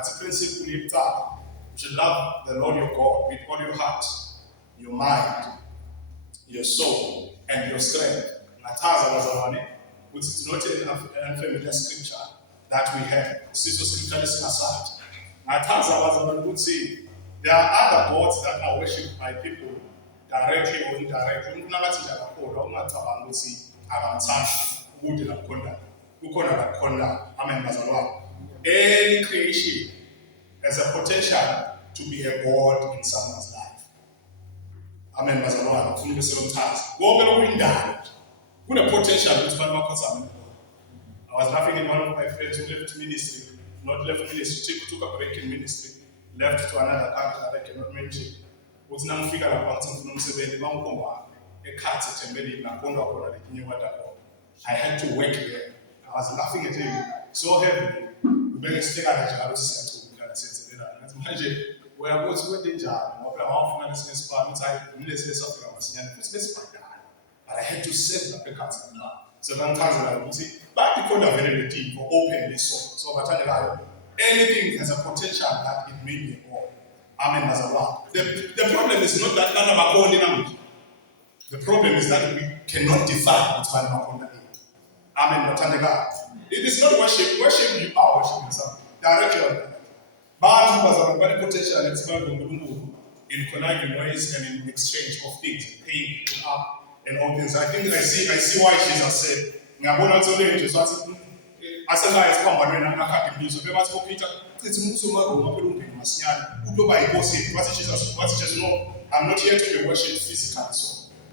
As a principle, you should love the Lord your God with all your heart, your mind, your soul, and your strength. Which is not an unfamiliar scripture that we have. Sister scripture is aside. There are other gods that are worshipped by people directly or indirectly. Any creation has a potential to be a god in someone's life. Amen. Kuna potential ukuthi abantu bakhosame. I was laughing at one of my friends who left ministry, not left ministry, took a break in ministry, left to another country that I cannot mention. Uthi nangifika lapha ngathi ngifuna umsebenzi bangikhomba eKhatsi eThembelini nakhona khona lekinye wadakho. I had to work there. I was laughing at him so heavily. Ubeke sihleka nje ngathi siyathuka senzelelana. Ngathi manje uyakuthi kwente njani ngoba awufuna lesinesiphamo uthi hayi umlesi esafika masinyane futhi besibhadala. But I had to save the Pekats. So then times I would say, but the code are very deep for openly so anything has a potential that it may be a God. Amen. The problem is not that none of our own. The problem is that we cannot define what's one of our own. Amen. It is not worship. Worship, you are worshiping something. Directly or not. But it was a very potential in conniving ways and in exchange of things, paying up. And all things. I see why Jesus said, ngiyabona ukuthi ole nje swathi aselayo esiphambano nakakhe imbizo bebathi Peter sithi umuntu uMaroma phela umbheki masinyane uyoba inkosi wathi Jesus no, I'm not here to be worshipped physically so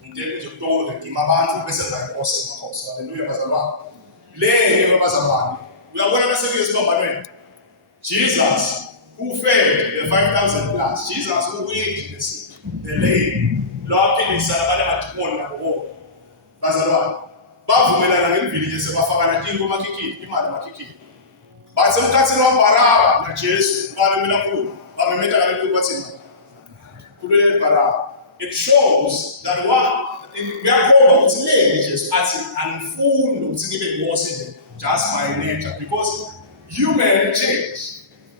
ngidele nje ukuthola ngima abantu bese ngayinkosi emakhosi haleluya bazalwane le babazalwane uyabona bese kuyesiphambanweni Jesus who fed the 5,000 plus, Jesus who weaned the sick, the lame, lwaphilisa abantu abathibona nabo bazalwane bavumelana ngemvili sebafakana kingo makhikili imali makhikili bathi emkhathini waBaraba naJesu balemela kulo bamemeta kale kubathina kulele Baraba. It shows that we are called ukuthi lele Jesu athi angifuni ukuthi ngibe inkosi just by nature because human change.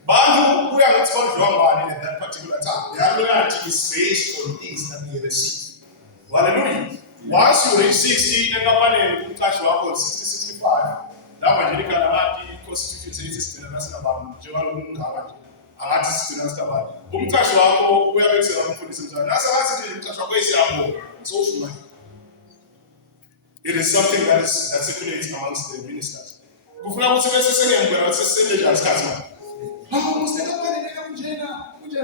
Bantu kuya ngokuthi badliwa ngani at that particular time. Their loyalty is based on things that they receive. Hallelujah. Once you reach 60, enkapaneni umqashi wakho 60, 65, lapha nje likhana ngathi i-constitution seyisigcina nasina abantu njengaloku ngaba nje. Angathi sigcina sikabantu. Umqashi wakho uyabethela umfundisi mzana. Nasathi nje umqashi wakho esiyabo soshuma. It is something that circulates amongst the ministers. Kufuna ukuthi bese sengembona ukuthi sisebenza isikhathi manje.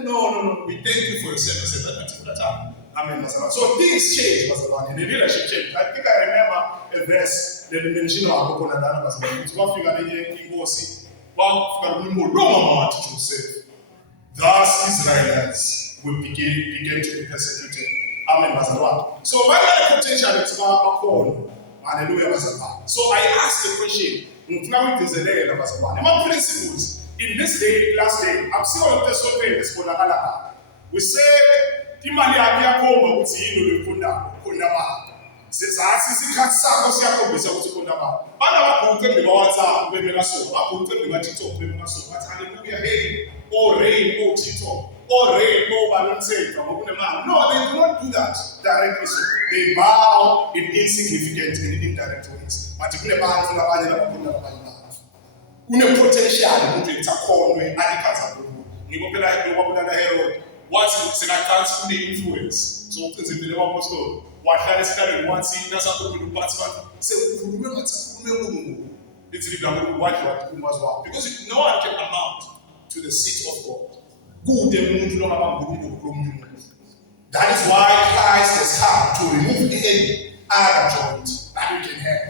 No. We thank you for your service at that particular time. Amen. So things change, and the leadership change. I think I remember a verse that mentioned about Kokonadana was one figure in Gosi, one figure to save. Thus Israelites will begin to be persecuted. Amen. So by the potential it's about call. Hallelujah. So I asked the question, now it is a day of principles. In this day, last day, I'm still on this one page, this one. We said, Timali Abia Koma, which you know, Kundama. Says, I see Katsa, Kosiako, with Kundama. Anna Punta, the Bawata, Beminaso, Apunta, the Matito, Beminaso, but hallelujah, hey, or rain, or Tito, or rain, or Balance from Okunama. No, they do not do that directly. So they bow in insignificant and indirect ways. Particularly about Kundama. Une potential umuntu etakhonwe adikhaza kubo ngikopela kwabulala Herod wathi sekakansi kune influence so uqinzele wapostoli wahlala esikaleni wathi nasakhuluma uphathi bathi sekukhulume ngathi khulume kumuntu it's the God wathi umazwa because no one can amount to the seat of God kude umuntu lo ngabangulunkulu kulomuntu. That is why Christ has come to remove any other joint that we can have.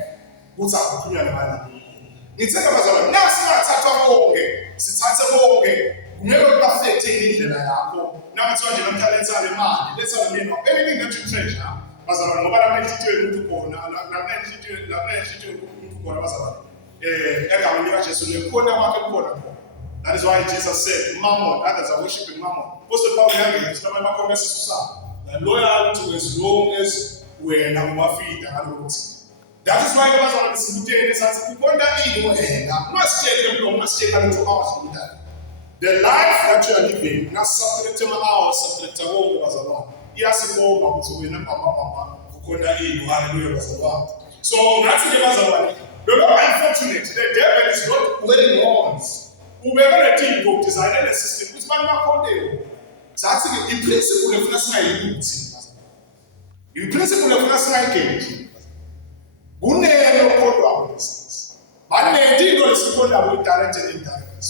What's up kukhulunywa nabani ngitheka bazalwane nasingathathwa konke sithathe konke kumele ubaffect indlela yakho nakuthi nje nomthalentsha lemali letha mina anything that you treasure bazalwane ngoba la manje umuntu khona la manje umuntu khona bazalwane egameni lika Jesu lekhona kwakhe khona. That is why Jesus said mammon, others are worshiping mammon. Apostle Paul yange sihlama emakhombe sisusa loyal to as long as wena ubafida ngalokuthi. That is why the Bible says, "Ukonda ini wena." Masitshele lo masitshela lento awasibulala. The life that you are living, not separate hours, separate wonke bazalwane. Iyasibonga ukuthi wena mama ukhona ini, hallelujah bazalwane. So ngathi ke bazalwane, lo unfortunate, the devil is not wearing horns. Ubekele team go design a system ukuthi bantu bakhonde. Sathi ke iprinciple efuna singayikuthi. Iprinciple efuna singayikethi. Kunelo kodwa business. Baneti into lesikhonda ku direct and indirect.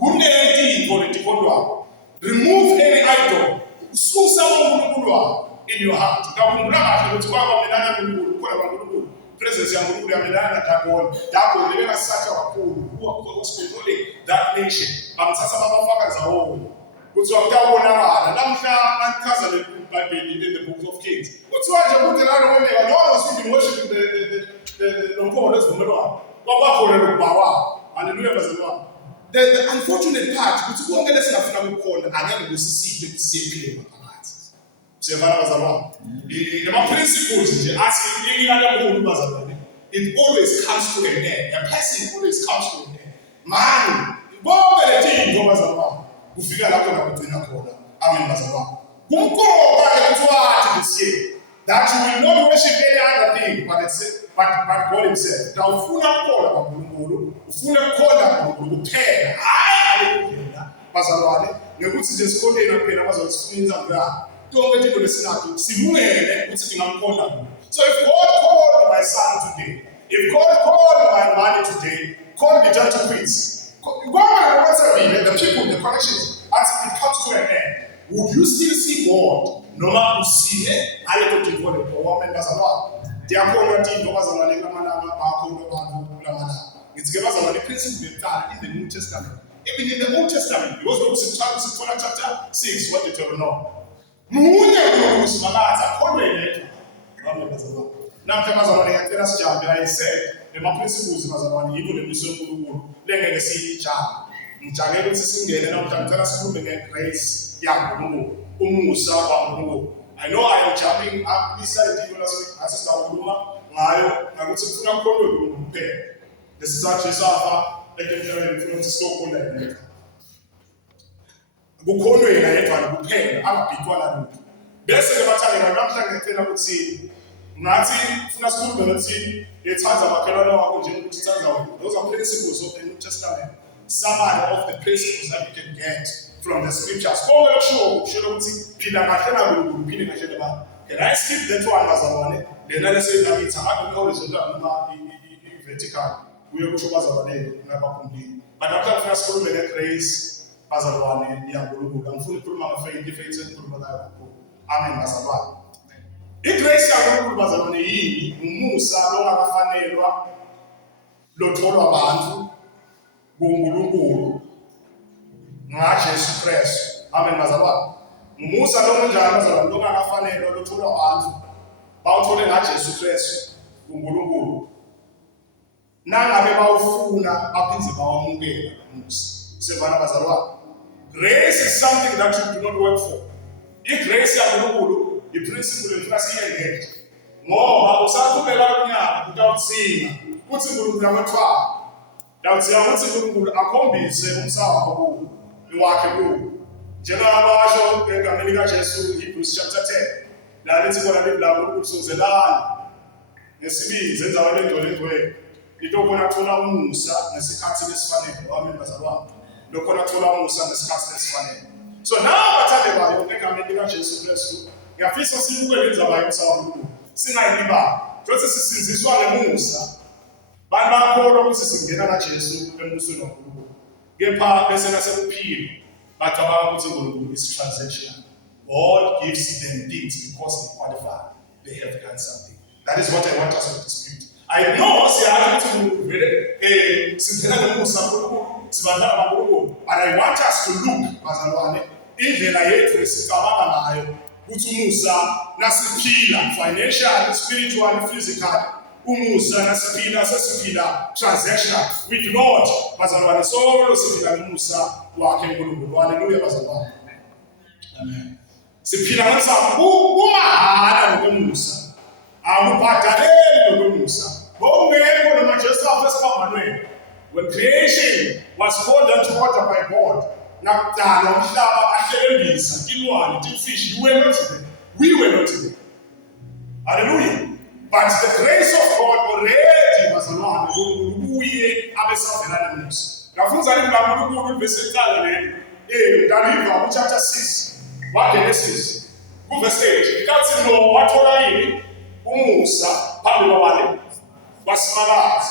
Kuneti into letikhondwa. Remove any idol. Ususa uNkulunkulu wakho in your heart. Ngakhumbula kahle ukuthi kwaba melana noNkulunkulu, khona kwaNkulunkulu. Presence ya uNkulunkulu yamelana naDagoni. Dagoni lebekasatha kakhulu. Who was controlling that nation. Bamthatha babafaka ndawonye. Kuthiwa kutawonakala namhla nanchaza leBhayibheli in the book of Kings. Kuthiwa nje ukuthi lana wonke no one was even worshiping the Lompondo lesivumelwano. Kwabakhona lokubhawa. Hallelujah bazalwane. The unfortunate part ukuthi konke lesingafuna ukukhona angeke kusiside kusiyekile phakathi. Siyabona bazalwane. Lema principles nje athi ingiyala bazalwane. It always comes to an end. A person always comes to an end. Man, bonke letinto bazalwane. Kufika lapho nakugcina khona. Amen bazalwane. Kumkhoba ukuthi kusiye that you will not worship any other thing but God himself. Na ufuna ukukhola kwaNkulunkulu, ufuna ukukhola kwaNkulunkulu kuphela. Hayi kuphela bazalwane, ngekuthi nje sikhoneni kuphela bazosifuna ngakho. Konke into lesinathi simungele ukuthi singamkhola kulo. So if God called my son today, if God called my money today, call the judge to quits. God wants the people, the connections, as it comes to an end. Would you still see God? Noma usiye ayekudivole ngoba bazalwane. Ndiyakhona ukuthi into bazalwane kamalanga bakho abantu kulamana. Ngitsike bazalwane principle yethala in the New Testament. Even in the Old Testament, because when we chapter 6, what did you know? Munye ukusibakaza khona yedwa. Amen bazalwane. Namhla bazalwane ngiyacela sijambe I said the principles bazalwane yibo lemiso yoNkulunkulu lengeke siyijama. Ngijake ukuthi singene namhla ngicela sikhulume ngegrace yaNkulunkulu, umusa waNkulunkulu. I know I am jumping up this side people last week asisakhuluma ngayo ngakuthi kufuna ukukholwe kuNkulunkulu kuphela. Lesizathu esafa ekemhlabeni ufuna ukuthi sokholwa yena. Kukholwe yena yedwa kuphela angabhikwa nalutho. Bese ke bathangela namhla ngicela ukuthi ngathi ufuna sikhulume ukuthi ethatha makhelwane wakho nje ukuthi uthatha wena. Those are principles of the New Testament. Summary of the principles that you can get from the scriptures. Konke lokusho kusho ukuthi phila kahle naNkulunkulu, phile kahle nabantu. Can I skip that one bazalwane? Lena leseyithatha ngabe horizontal noma vertical. Kuye kusho bazalwane ngabakhumbini. But after the first khulume ngegrace bazalwane yaNkulunkulu. Angifuni ukukhuluma ngefaith, ifaith engikhuluma ngayo kakhulu. Amen bazalwane. Igrace yaNkulunkulu bazalwane yini? Umusa longakafanelwa lotholwa abantu kuNkulunkulu ngaJesu Kristu. Amen bazalwane. Umusa lokunjalo bazalwane longakafanelwa lotholwa abantu bawuthole ngaJesu Kristu kuNkulunkulu. Nangabe bawufuna baphindze bawamukela umusa. Sivana bazalwane. Grace is something that you do not work for. Igrace yaNkulunkulu iprinciple efuna siyengeke. Ngoba usathubela kunyaka utawutsinga uthi uNkulunkulu yamathwala. Dawuthi ukuthi uNkulunkulu akhombise umsawakho kuwo wakhe kuwo. Njengoba basho egameni kaJesu Hebrews chapter 10. La lithi bona uNkulunkulu sonzelana ngesibili zenza wena endolengwe. Litokona thola umusa ngesikhathi lesifanele. Amen bazalwane. Lokona thola umusa ngesikhathi lesifanele. So now bathande bayo egameni kaJesu Kristu ngiyafisa sibuke lenzabayo umsawakho. Singayiliba. Futhi sisinziswa ngemusa. Bantu bakholwa ukuthi singena kaJesu embusweni waNkulunkulu. Kepha bese nasekuphila bacabanga ukuthi uNkulunkulu is transactional. God gives them things because they qualify. They have done something. That is what I want us to dispute. I know siyazi ukuthi uNkulunkulu vele singena ngemusa kaNkulunkulu sibandla kaNkulunkulu. But I want us to look bazalwane indlela yethu esicabanga ngayo ukuthi umusa nasiphila financial, spiritual, physical. Umusa nasiphila sesiphila transactional with Lord bazalwane solo siphila umusa wakhe uNkulunkulu. Hallelujah bazalwane. Amen. Siphila ngomahhala ngomusa. Akubhadaleli ngomusa. Ngokungekho noma Jesu afesiphambanweni. When creation was called into order by God, nakudala umhlaba ahlelembisa ilwane timfishi. You were not there. We were not there. Hallelujah. But the grace of God already bazalwane ubuye abesavelana namusa. Ngafunza libula uNkulunkulu verse 3 Daliva chapter 6 waGenesis ku verse 8 ikathi no wathola yini umusa phambi kwabani wasimakazi.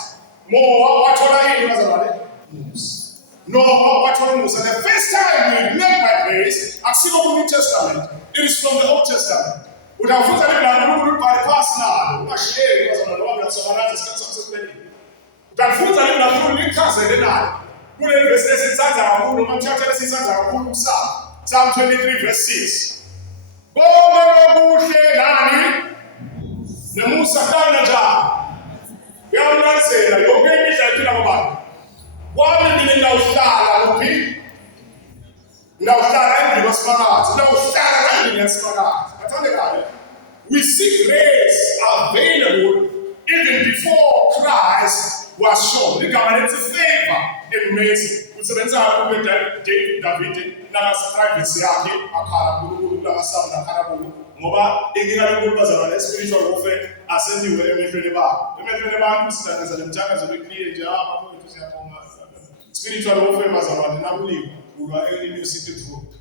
Noah wathola yini bazalwane umusa. Noah wathola umusa. The first time we met by grace akusiko ku New Testament, it is from the Old Testament. Utafunza libula uNkulunkulu personal ungashiyeki bazalwane wami nasomalazi isikhathi sakusebenzeni. Utafunza libula uNkulunkulu ikhazele naye. Kule verse lesithatha kakhulu noma chapter lesithatha kakhulu Psalm 23 verse 6. Konke okuhle nani nemusa kana njalo. Uyawulandzela yonke imihla ephila kwabantu. Wami mina ngawuhlala kuphi? Ngawuhlala endlini kwaSimakazi. Ngawuhlala endlini yaSimakazi. Bathandekayo. We see grace available even before Christ was shown. Ligama lithi favor and mercy. Kusebenza kakhulu David privacy yakhe akhala uNkulunkulu lamasamu nakhala kulo ngoba inkinga yonkulunkulu bazalwane spiritual warfare asendiwe emehlweni babo. Emehlweni abantu sidangaza lemthangazo beclear nje mafowethu siyabonga. Spiritual warfare bazalwane nakuliwa ulwa enemusiki group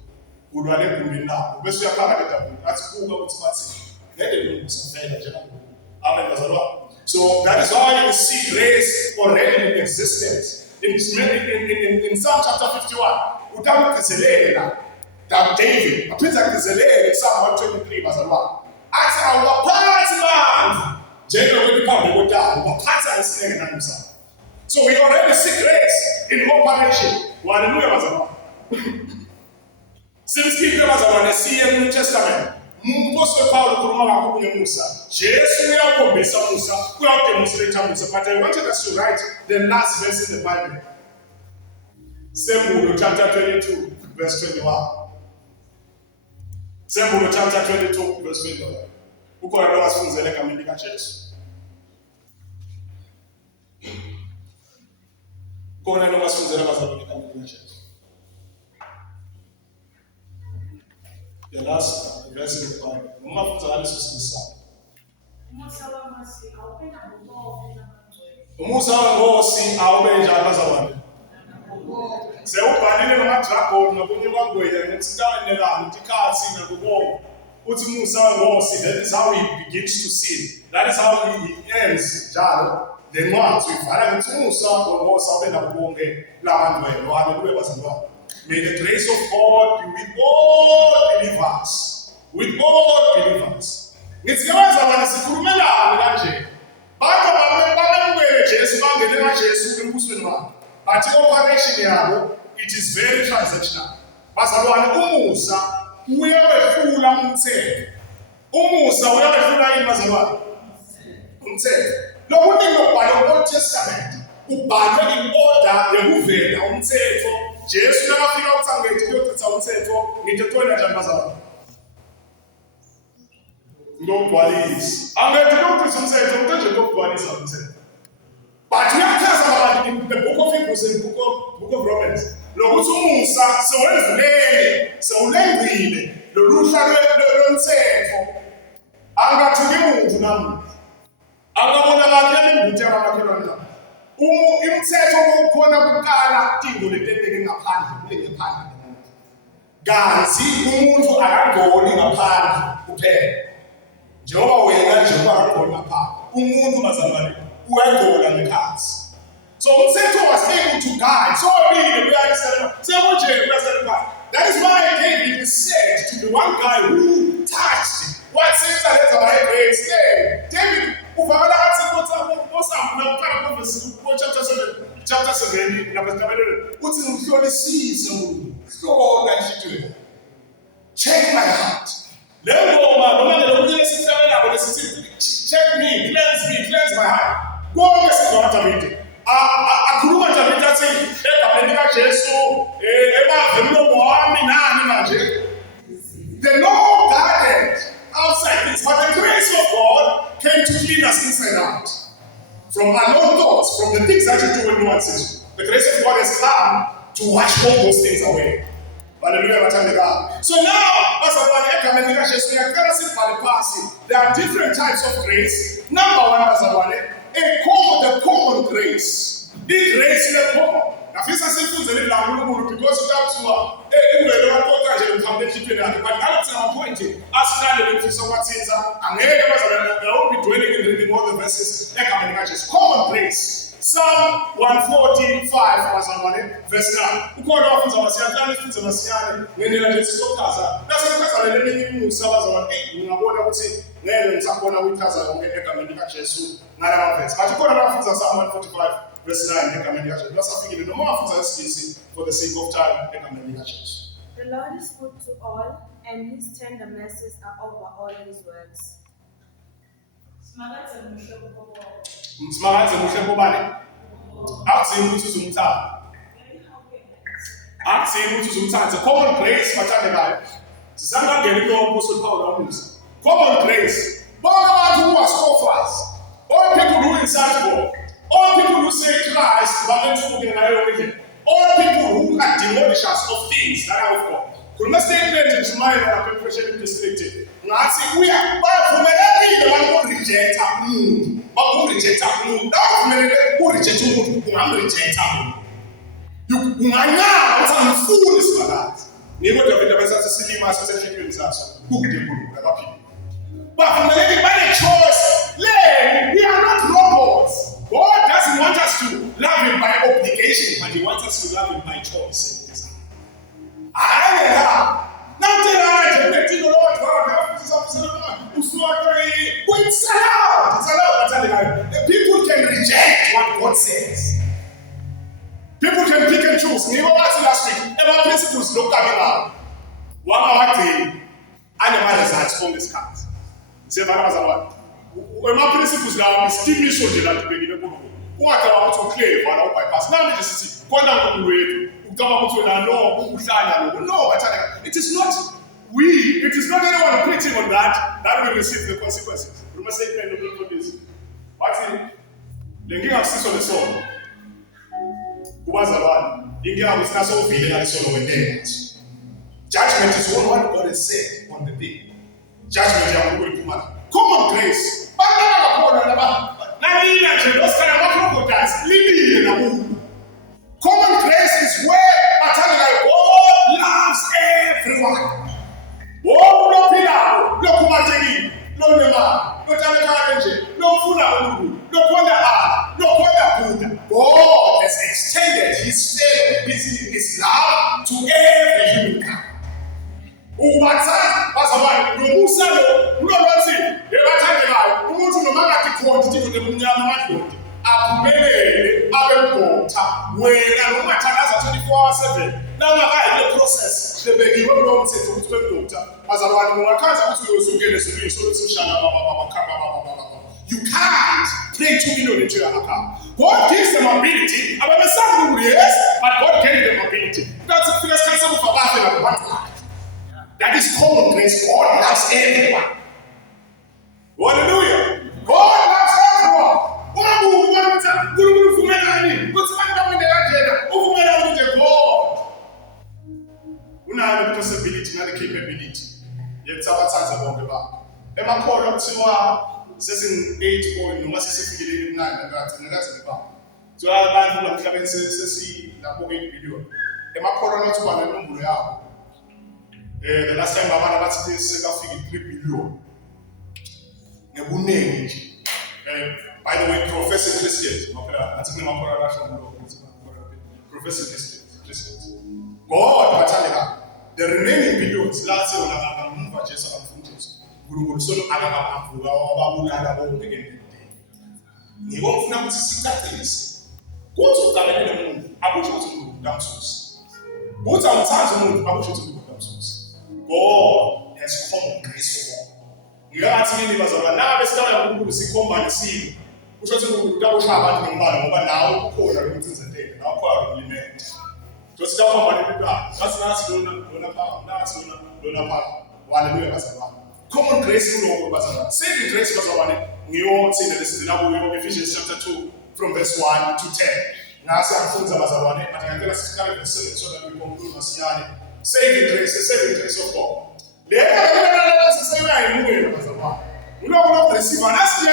ulwa legumbini lakho bese uyaphaka leDavid athi kuka ukuthi bathi ngeke ngizofela nje lapho amen bazalwane. So that is why you see grace already in existence. In Psalm chapter 51, utamkizelela that David, aphinda kizelele Psalm 123 bazalwane. Athi awaphathi manje njengokuthi phambi kodala waphatha isineke namusa. So we already see grace in operation. Hallelujah bazalwane. Since kiphe bazalwane siye mu New Testament. Apostle Paul ukhuluma kakhulu ngemusa. Jesu uyakhombisa Musa, uyademonstrate Musa. But I wanted us to write the last verse in the Bible. Sembulo chapter 22 verse 21. Sembulo chapter 22 verse 21. Ukhona lo wasifunzele egameni likaJesu. Ukhona lo wasifunzele bazalwane egameni likaJesu. The last verse in the Bible. Umafunza ngaleso sisa. Umusa wangosi awube njalo bazalwane. Sewubhalile ngamadragon ngobunye kwangwenya ngesitani nekani tikhathi nakubonga. Uthi umusa wangosi, that is how he begins to sin. That is how he ends njalo. Lencwadi uyivala ngithi umusa wangosi awube nakubonge labantu. Hallelujah bazalwane. May the grace of God be with all believers. With all believers. Ngiziyabazalwane sikhulumelane kanje. Bantu bamemukele Jesu bangene kaJesu embusweni wakhe. But operation yabo it is very transactional. Bazalwane umusa uyawehlula umthetho. Umusa uyawehlula yini bazalwane? Umthetho. Lokuthi ngokubhala Old Testament ubhalwe in order yokuvela umthetho. Jesu nakafika uthi angithi kuyothatha umthetho ngithethola njani bazalwane? Ngokubhalisa. Angithi kuyothatha umthetho nje ngokubhalisa umthetho. But uyachaza abantu in the book of Hebrews and book of Romans. Lokuthi umusa sewulengile loluhla lomthetho. Angathuki umuntu namuntu. Angabonakali imbuti yamakhelwane nabo. Umthetho okukhona kuqala ingo letenteke ngaphandle ngephandle umuntu. Kanti umuntu akangoni ngaphandle kuphela. Njengoba wena njengoba akangoni ngaphandle. Umuntu bazalwane uyangona ngekhansi. So umthetho was able to guide. So really we understand. That is why David is said to be one guy who touched what says that it's about grace. David uvakala athi chapter 7 uthi ngihlolisise ngihlola inhliziyo. Check my heart. Lengoma noma ngelokuthi lesithabelako lesithi check me, cleanse my heart. Konke sizwa David. Akhuluma David athi egameni likaJesu ebave umlomo wami nani manje. The law guarded outside this, but the grace of God came to clean us inside out. From unknown thoughts, from the things that you do when no one sees you. The grace of God has come to wash all those things away. Hallelujah, bathandekayo. So now, bazalwane egameni likaJesu ngiyacela sibhale phansi. There are different types of grace. Number one, bazalwane, the common grace. I-grace le-common. Ngafisa sifunzele la uNkulunkulu because kuthiwa ungeke waqoqa nje umkhawulo ekhipeni yakhe, but ngalethi point asihlale lefisa kwathinza angeke bazalwane I won't be dwelling in reading all the verses egameni likaJesu. Common grace. Psalm 145 bazalwane verse 9. Ukhona wafunza masiyana sifunze masiyane ngendlela nje sizochaza. Bese sichaza lelinye imusa bazalwane ngiyabona ukuthi ngeke ngisabona ukuchaza yonke egameni likaJesu ngala verse. But ukhona wafunza Psalm 145 verse 9 egameni likaJesu. Lasafikile noma wafunza isisi for the sake of time egameni likaJesu. The Lord is good to all, and His tender mercies are over all His works. Msimakathe muhle kubani? Akuthini ukuthi uzumthanda. Akuthini ukuthi uzumthanda. Common grace bathandekayo. Sisangangena into Apostle Paul wamusa. Common grace. Bonke abantu who are scoffers. All people who insult God. All people who say Christ babethuke ngayo indlela. All people who are demolishers of things that are of God. Kulma statement ngimayela lapha ePressure District. Ngathi bayavumelekile abantu reject umuntu. Bakureject umuntu. Bavumelekile ukureject umuntu, ungamreject umuntu. Unganyama uthi angifuni isibalazi. Ngiko David abasathi silima saseshekweni saso. Kude kulo labaphili. Bavumelekile bane choice. We are not robots. God doesn't want us to love Him by obligation, but He wants us to love Him by choice and desire. People can reject what God says. People can pick and choose. You know what last week? Ever principles look coming out. One hour day, animal results from this cat. Say, what? When my principles now still me so that to begin to what I want to claim for our bypass. Now, let me see. No, it is not we, it is not anyone preaching on that will receive the consequences. We must say, look at this. What's it? The king of six on the soul. Who was the one? The king of six on the soul when they judgment is what God has said on the day. Judgment is common grace. Common grace is where God loves everyone. Oh, no pillar, no kumategi, no nema, no tanakarenje, no funa no konda no konda. God has extended His favor, His love to every human kind. Ubatha bazabani nomusa lo unobathi ebathandekayo umuntu noma ngathi khona into nemnyama amadodi aphumelele abemgotha wena noma thakaza 24/7 nangakayi le process lebekiwe kulo mthetho ukuthi wemgotha bazabani ungakhaza ukuthi uyozungene sibili sokushana you can't pray 2 million into your account. God gives them ability, yes, but God gave them ability. That's the first kind of a that is common grace. God loves everyone. Hallelujah. God loves everyone. God. We have the possibility, not the capability. Yet our sons are going back. Emma called up to season 8 or no massive 9 and that's in the back. So our band will come and say, that 8 billion. Emma called up to one and no. The last time Baba was this figure 3 billion. By the way, Professor Christians, Professor Christians. God, the remaining billions, last year, I'm not just a fungus. Guru Solo Alaba, Babu, again. You won't know to see that things. Go to the I wish you to move down source. Go to our time to move, I wish you to move down source. God has common grace for all. You are asking me, now let's start to see common seed. Which was a double shot at the man, but now, call a routines a day, now call a limit. Just tell somebody that. That's not Luna Park, one year as a man. Common grace rule over Bazara. Saving grace was one. We all see that this is now Ephesians chapter 2, from verse 1 to 10. Now, some things about Bazara, but I'm going to start with the so that we conclude Masiani. Saving grace, the saving grace of God. The you know what the receiver that's the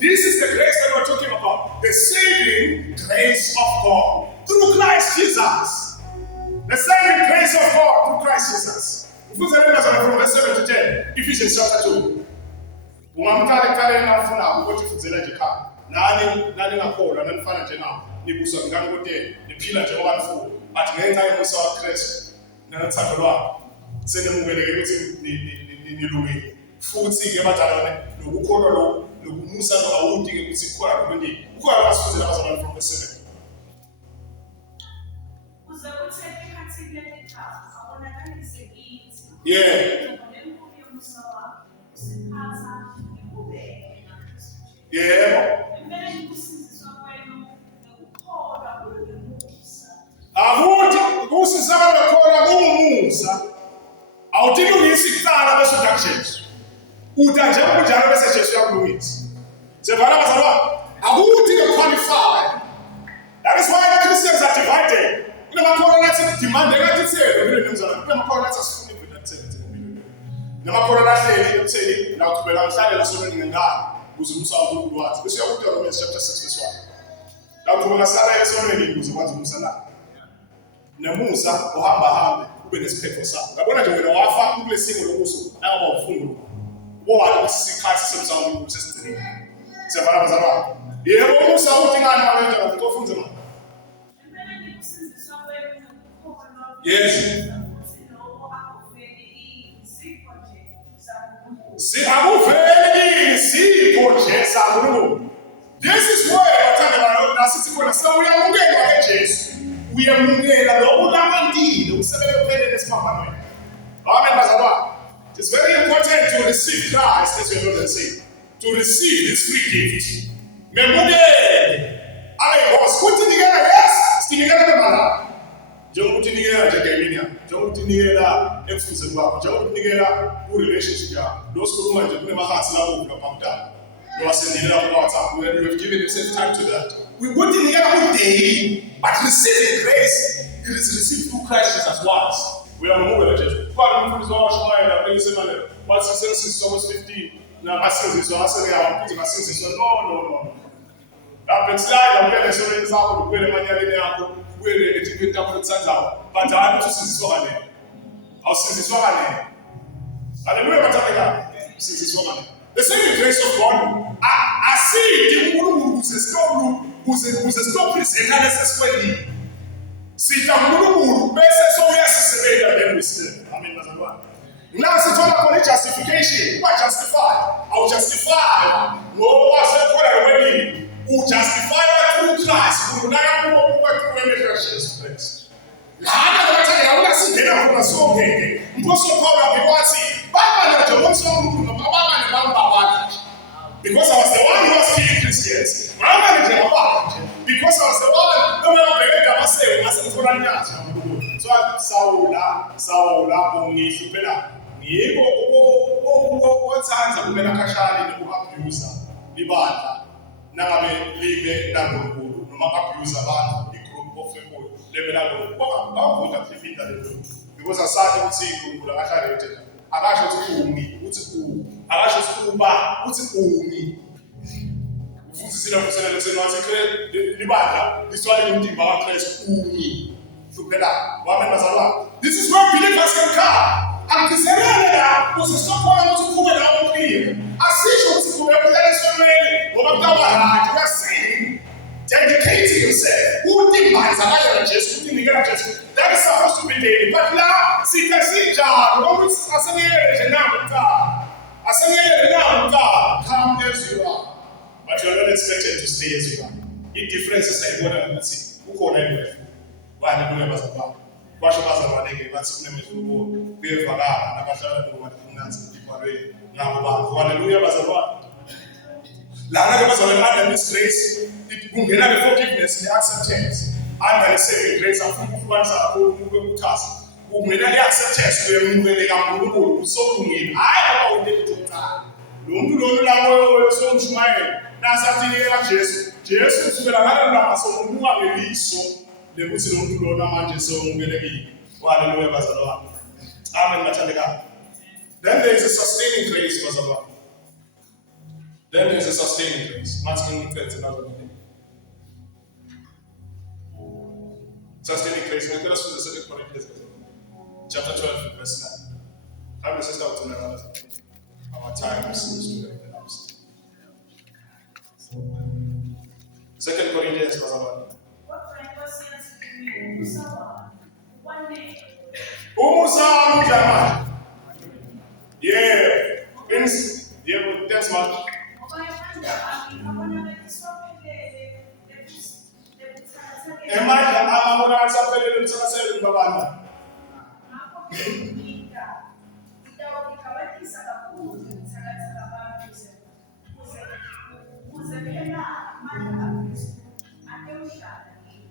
this is the grace that we're talking about. The saving grace of God through Christ Jesus. The saving grace of God through Christ Jesus. If you say from verse 7 to 10, Ephesians chapter 2. Nani ngakholwa nanifana nje nawo nibusa ngani kodwa niphila nje obantu but ngenxa yomusa waKristu nothando lwakhe senemukeleke ukuthi nilungile futhi ke badalwane nokukholwa lo nokumusa lo awundi ke ukuthi kukhona lokwenini ukhona abasifundela abazalwane from verse 7 uze uthethe khathini lekhaya abonakalise kithi yeah yomusa wakhe usiphatha ikubeke yeah Avuti kusisaba khona kumusa awutilungisi kuqala bese udakshes uda nje kunjalo bese Jesu yakulungisa sevana bazalwa akuthi ke qualified. That is why Christians are divided. Kunamakholwa nathi demand ekathi tselo kule nemzana kunamakholwa nathi asifuni ukuthi atsele namakholwa lahleli ekutheni la uqhubeka mhlale la sonke ngengane ukuze umsa uNkulunkulu wathi bese uyakuthi Romans chapter 6 verse 1 la uqhubeka sala esonweni ukuze kwenze umsa la namusa uhamba ube nesiphetho sakho ngabona nje wena wafa kule simo lokuso nangaba ufungo wona isikhathi semsamo sesizini siyabala bazalwa yebo umusa uthi ngani manje ukuthi ofunze manje impela ngikusiziswa kwenu ngokukholwa yes akuveli izipho nje zaNkulunkulu. This is where bathanda nasithi khona sawuyamukelwa keJesu uyamukela lokulamandile ukusebenza kuphelele esiphambanweni. Amen bazalwane. It's very important to receive Christ as your Lord and Savior. To receive this free gift. Memukele. Amen. Ukuthi nikela yes, sinikela bemala. Njengokuthi nikela nje ngemini yakho. Njengokuthi nikela emfuzeni wakho. Njengokuthi nikela ku relationship yakho. Lo sikhuluma nje kunemahasi lapho ngaphamdala. Lo wasendela ku WhatsApp. We have given yourself time to that. We want to nikela ku day, but receiving grace it is received through Christ Jesus once. We are moving at it. Father, we put our Shemaiah, please, man. What's the sense is almost 15. Now, my sins is I say, I'm putting my sins is no. That makes life, I'm getting so many examples, where the money are there, where the educated up with Santa. But I don't see this one. I'll see this one. Hallelujah, but since this one. The same grace of God, I see the woman who's a stop presenter necessarily. Sita Mungu bese so yasisebeka then we sin. Amen bazalwane. Now sithola khona justification, what justify? I'll justify ngoba wasekhona wedding. U justify through Christ. Unaka kuba kuwemela Jesus Christ. Lana ngathi awula singena khona sonke. Mposo Paul abiwathi baba na Johnson Mungu baba na baba. Because I was the one who was killing Christians. Because I was the one who was so Saula ongisho phela yebo othanza kumela khashali nokuabuse libandla nangabe libe naNkulunkulu noma abuse abantu igroup of people lebela bavunda phiphinda le because asathi ukuthi uNkulunkulu akahlale ethela akasho ukuthi umi uthi akasho ukuthi uba uthi umi futhi sina kusela wathi libandla liswale umtimba kaKristu umi phela wami bazalwane. This is where believers can come. Akiselela usisokhola ukuthi kube nawo clear. Asisho ukuthi kube kuhlaliswele ngoba kutawala we are saying dedicating yourself. Utimba zakaya Jesu utimikela Jesu. That is supposed to be daily. But la sikasija ngoba asengele nje namuta. Asengele namuta come as you are. But you are not expected to stay as you are. The difference is ayibona ukuthi ukhona imvelo. Hallelujah bazalwane. Kwasho bazalwane bathi kunemehluko kuyevakala nabahlala ngokuthi ibhalwe nabo bantu. Hallelujah bazalwane. Lana ke bazalwane under this grace kungena le forgiveness le acceptance. Under the saving grace afuna ukuhlukanisa kakhulu ukuthasa. Kungena le acceptance uyemukele kaNkulunkulu usolungile. Hayi ngoba unento uqala. Lo muntu lo lapho yosomshumayela nasathi yela Jesu. Jesu kusukela ngalona sokubuka ngeliso lekuthi lo muntu lona manje somukelekile. Hallelujah bazalwane. Amen bathandekayo. Then there is a sustaining grace bazalwane. Then there is a sustaining grace. Mathi ngicetse bazalwane. Sustaining grace. Let us read the 2 Corinthians chapter 12 verse 9. I'm just going to our time seems to have elapsed. 2 Corinthians bazalwane. Umusa jamani. Yeah. Thanks. Yeah, thanks much. Emandla amabona asaphelele umthakaselo babana.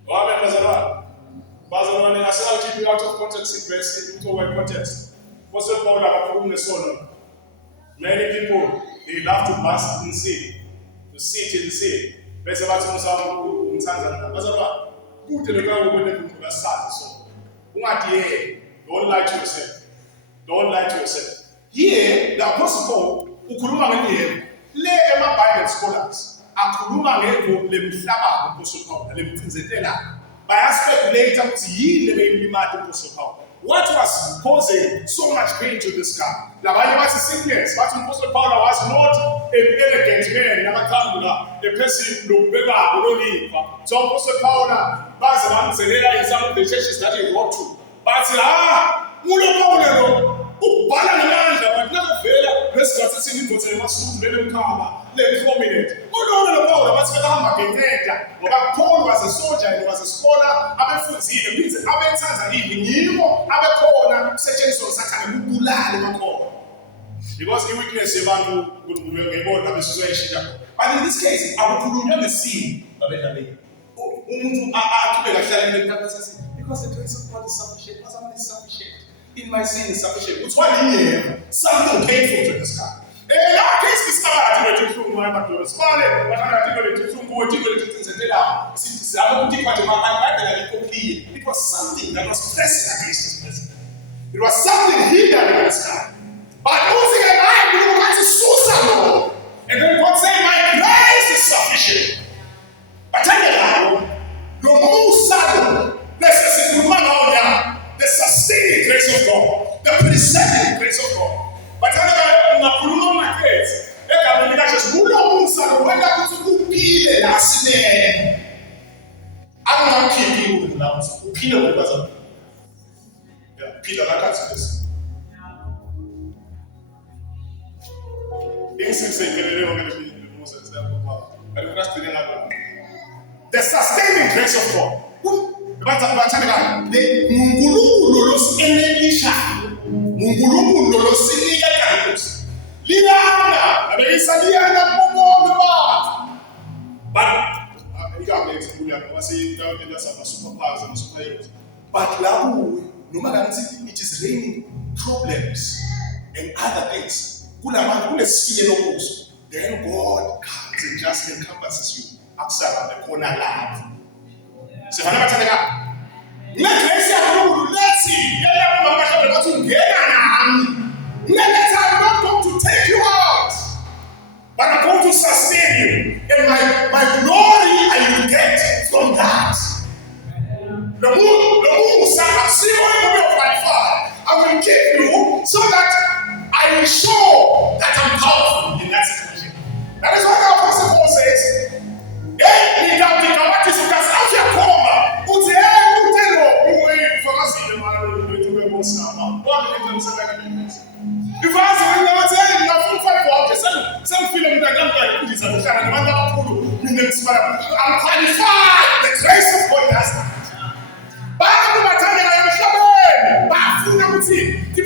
Amen bazalwane. Bazalwane asala keep it out of context in verse into our context. Apostle Paul akakhuluma ngesono. Many people they love to bask in sin, to sit in sin. Bese bathi umthanzana bazalwane. Kude lokho kwendlela ngasazi so. Ungadiyeke. Don't lie to yourself. Don't lie to yourself. Here the Apostle Paul ukhuluma ngelihe le ema-Bible scholars akhuluma ngento lemhlaba uApostle Paul lemcinzetela bayaspekulate ukuthi yini lebeyimlimata uApostle Paul. What was causing so much pain to this guy? Labanye bathi sickness, but uApostle Paul was not an elegant man, nakathanda a person lokubeka ulolipa. So uApostle Paul baze bamzelela in some of the churches that he wrote to. Bathi ulo Paul lo ubhala ngamandla but nakavela lesikhathi sinidotsa emasuku lelemkhaba le-prominent. Ulo Paul bathi behamba ngenceda ngoba Paul was a soldier and was a scholar abefunzile bize abethanza ibi yibo abekhona kusetshenziswa usathane kubulala emakhona. Because i-weakness yabantu ngibona abesizwayishila. But in this case akukhulunywa ngesini babedlaleni. Umuntu aqhubeka kahlala emkhankasini because the grace of God is sufficient. Because I'm sufficient. In my sin is sufficient. It's what in here. Something painful to this guy. In our case, we started to do my materials. But I think to do what you do to it was something that was pressing against this person. It was something hidden against this guy. But once again, I believe that is so sad. And then God said, my grace is sufficient. But I tell you, no more sad. The sustaining grace of God, the preserving grace of God. But I tell you, no my case. I don't want to keep you with now. Peter will better. Yeah, Peter, like I said this. The sustaining grace of God. The Mungulu los enemisha. Mungulu los sinigatos. Liana, Abeliana, Momo, but you can't make it. I say, there's some superpowers and superheroes. But Lahu, no matter it is raining problems and other things. Then God comes and just encompasses you outside the corner lab. So, I'm not telling you. Let's see. I'm not going to take you out, but I'm going to sustain you. And my glory I will get from that. The moon will say, I'm seeing of my Father. I will keep you so that I will show that I'm powerful in that situation. That is what the Apostle Paul says. If I say, you are full fight for objects, some feeling that I'm qualified. The grace of God has that. But I'm not telling you,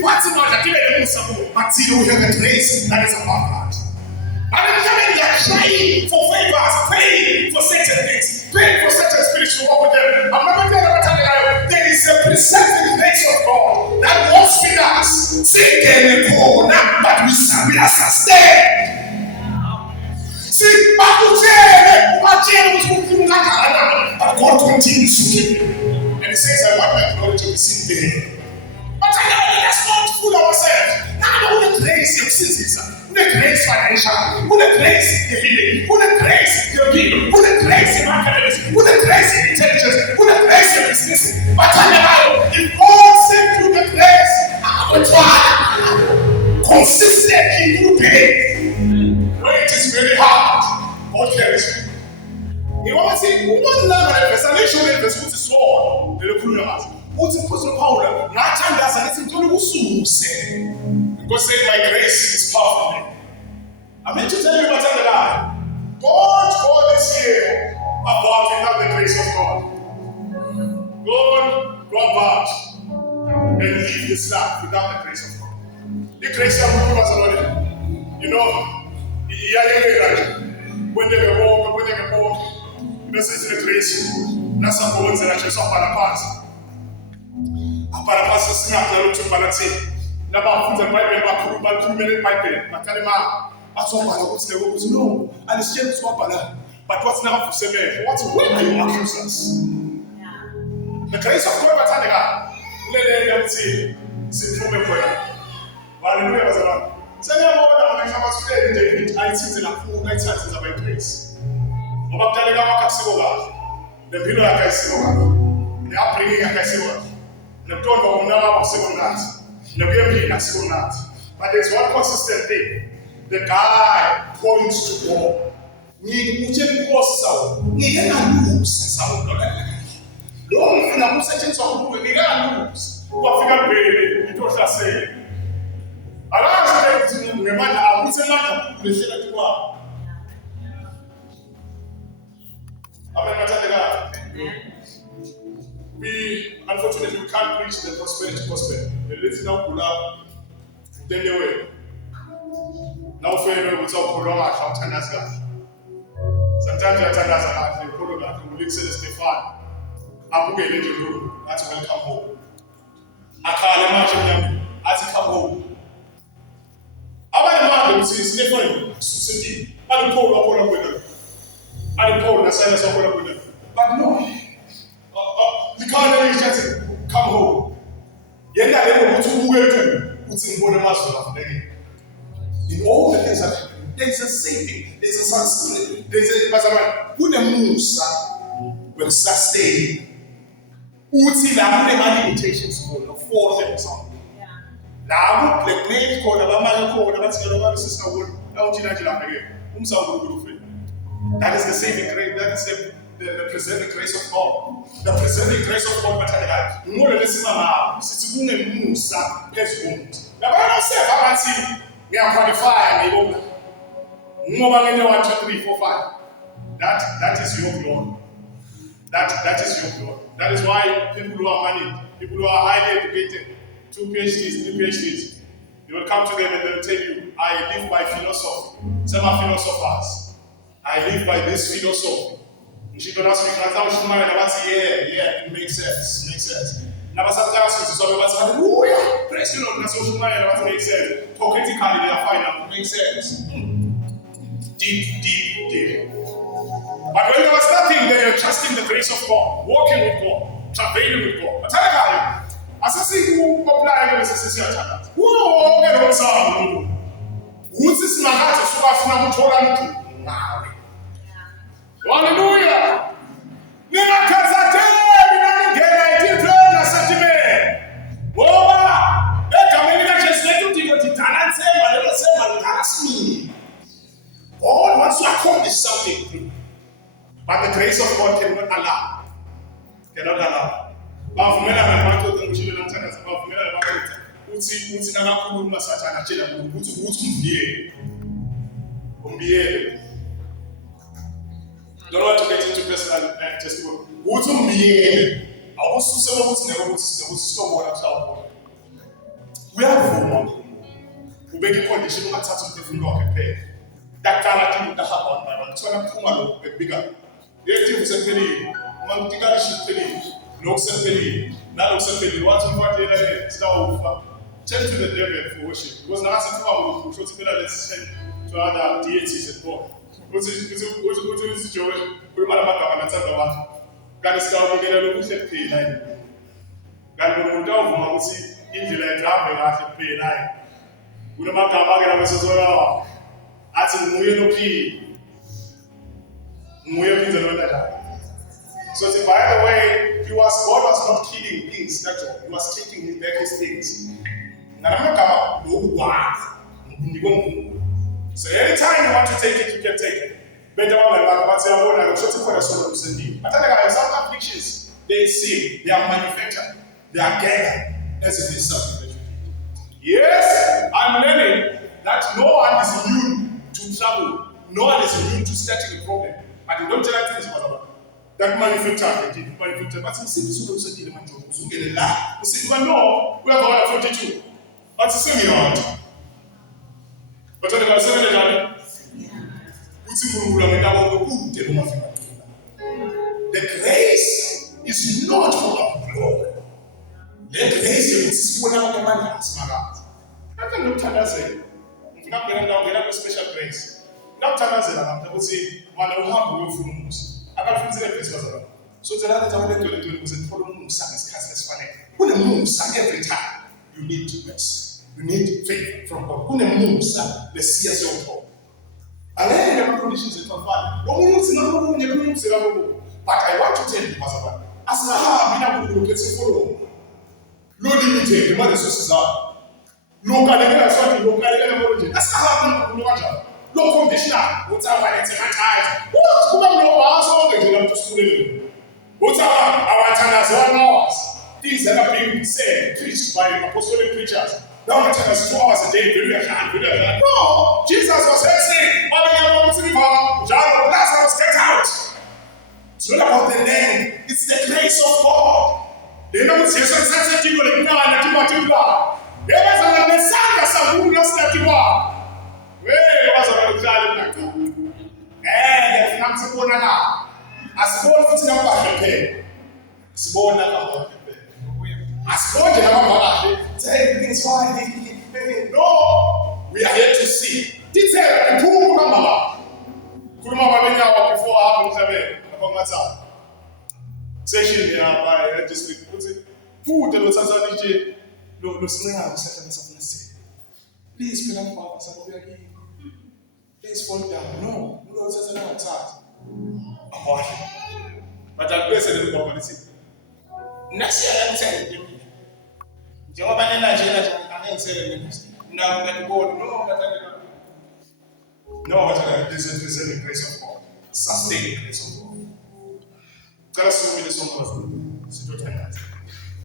but you have the grace that is above that. I'm telling you, trying for favors, praying for certain things, praying for certain spiritual work with them. I'm not telling you, there is a preserving grace of God that walks with us. Sing and go, but we are sustained. See, God continues to keep you. And He says, I want my glory to be seen there. But let's not fool ourselves. Now, who the grace of sins? Who the grace financial? Who the grace in healing? Who the grace in giving? Who the grace in academics? Who the grace in intelligence? Who the grace in business? But if God sent you the grace, consistently you pay. When it is very hard, God cares you. You want to say, who don't learn a revelation of the sword? The Lord. What's the person power? Not time does anything to do say. God said, my grace is powerful. I meant to tell you about the lie. Don't go this year about without the grace of God. God, go about and live this life without the grace of God. The grace of God was already. You know, when they were born, this is the grace. That's how God said, I shall suffer the past. Aparapasa singa na lutu balati na bafunza Bible bakumele Bible bakalema asomba ukuthi ukuthi no and it's just swapala but what's now for seme what where are you accusers the grace of God batandeka lele yamthi siphume khona hallelujah bazalwane sengiyabona ngishaba sifele David ayithinze kakhulu ayithathe by grace ngoba kudaleka wakasiko kahle lempilo yakhe ayisiko kahle ne upbringing yakhe ayisiko kahle. But there's one consistent thing. The guy points to God. We unfortunately can't preach the prosperity gospel. The little now pull up, then they will. Now fair without prolong our shout and as God. Sometimes you attend as a heart, you pull up, you will listen to Stefan. I'm going to do that's when come home. I can't imagine them as he come home. I'm going to see Stefan, Susie, and Paul up with them. And Paul, the silence up with them. But no. The economy is just come home. In all the things that happen, there's a saving, there's a success, there's a who the Musa will sustain. Uti la limitations for them song. Now, the name called Abama called about the sister would out in that is the saving grace, that is the preserving grace of God. The preserving grace of God material. More than this man, it's a Musa, yes, wound. The Bible says, I can see, we are qualified, more than 1, 2, 3, 4, 5. That is your glory. That is your glory. That is why people who are money, people who are highly educated, 2 PhDs, 3 PhDs, you will come to them and they'll tell you, I live by philosophy. Some are philosophers. I live by this philosophy. She can ask me, it makes sense. Now, sometimes hallelujah, praise the Lord, that makes sense. Politically, they are fine, it makes sense. Deep. But when you are starting, then you're trusting the grace of God, walking with God, traveling with God. But tell you, as I see you apply this, who get on some? Who's this man? Hallelujah. Nina kazate nina ngena sentiment. Woba ekameni just me. God wants to accomplish something. But the grace of God cannot allow. Bavumela abantu ngishilo namthanda bavumela abantu uthi nakakhuluma sathana tshela ukuthi umbiyele. Don't want to get into personal testimony. Uthi umbiyele. Awususe ukuthi ukuthi sitobona mhlawumbe. Uyavuma. Ubeke icondition ungathatha umphefumulo wakhe kuphela. Daqala into utahamba abantu. Kuthiwa kuphuma lokhu bekubika. Yethi usephelile. Uma kutikalisha uphelile. Lokusephelile. Nalokusephelile. Wathi umfati yena sitawufa. Turn to the devil for worship. Because nakasethiwa ukuthi phela let's send to other deities and God. Uthi Joel, kulimala magama nathanda abantu. kanti singawubukela lokuhle kuphela yini. Kanti umuntu awuvuma ukuthi indlela ehambe kahle kuphela yini. Kunamagama-ke lapho esizolawa athi nguye nophila. Nguye ophinze lona njalo. So by the way, God was not killing things, that's all. He was taking back his things. So anytime you want to take it, you can take it. But some afflictions, they see, they are manufactured, they are gathered. That's it, something. Yes, I'm learning that no one is immune to trouble. No one is immune to starting a problem. But you don't tell that things about it. That manufacturer, they did manufacture. But you see, this one also did a man job. You get a lie. You see, but no, we have 142. But you see, me out. But what about 7 the grace is not for our glory. The grace is for our commandments. I can look at us. If you're not going to get a special grace, not tell us that I'm going to say, one of our rooms. I can't feel the grace. So the other time, it was a problem. When the moves every time, you need to bless. You need faith from God. When the moves, the seers of God. And then there are conditions in my father. But I want to tell you, Pastor, as I have been able to follow, no limited, the mother sources are local, local, that's how I'm going to no conditioner, what's our time? What? Who know also to school? What's our time? Things that are being said, preached by apostolic preachers. Now we tell us 2 hours a day, no, Jesus was saying, Lazarus, get out. It's not about the name, it's the grace of God. They know it's Jesus says to you, and you are. There was a Messiah, some who was that you are. Where was a child like that? And I'm supposed to I suppose it's not about the pain. It's more than about the pain. I suppose you have about it. Say everything's fine. No, we are here to see. Detail the poor number. Before I have session here by district. Food and what's DJ. No, please, please fall down. No, but I'm blessed in the community. Next year, I'm saying, Jehovah and Nigeria, I'm saying, now that God, no, but this is the grace of God, sustain the grace of God. Tell us what it is.